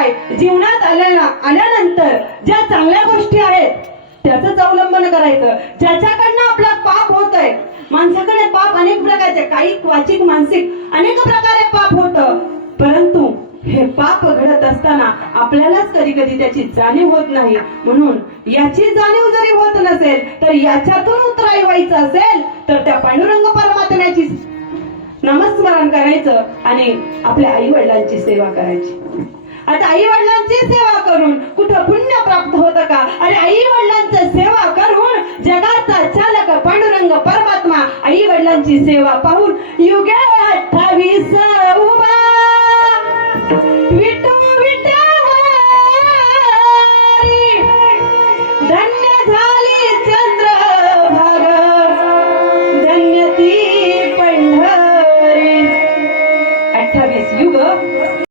काय, जीवनात आल्यानंतर ज्या चांगल्या गोष्टी आहेत त्याचंच अवलंबन करायचं. ज्याच्याकडनं आपलं पाप होत आहे, माणसाकडे पाप अनेक प्रकारचे, काही वाचिक मानसिक अनेक प्रकारे पाप होतं, परंतु हे पाप घडत असताना आपल्यालाच कधी कधी त्याची जाणीव होत नाही. म्हणून याची जाणीव जरी होत नसेल तर याच्यातून उतराई व्हायचं असेल तर त्या पांडुरंग परमात्म्याची नामस्मरण करायचं आणि आपल्या आई वडिलांची सेवा करायची. आता आई वडिलांची सेवा करून कुठं पुण्य प्राप्त होतं का? अरे आई वडिलांची सेवा करून जगाचा चालक पांडुरंग परमात्मा आई वडिलांची सेवा पाहून युगे 28 उभा विठू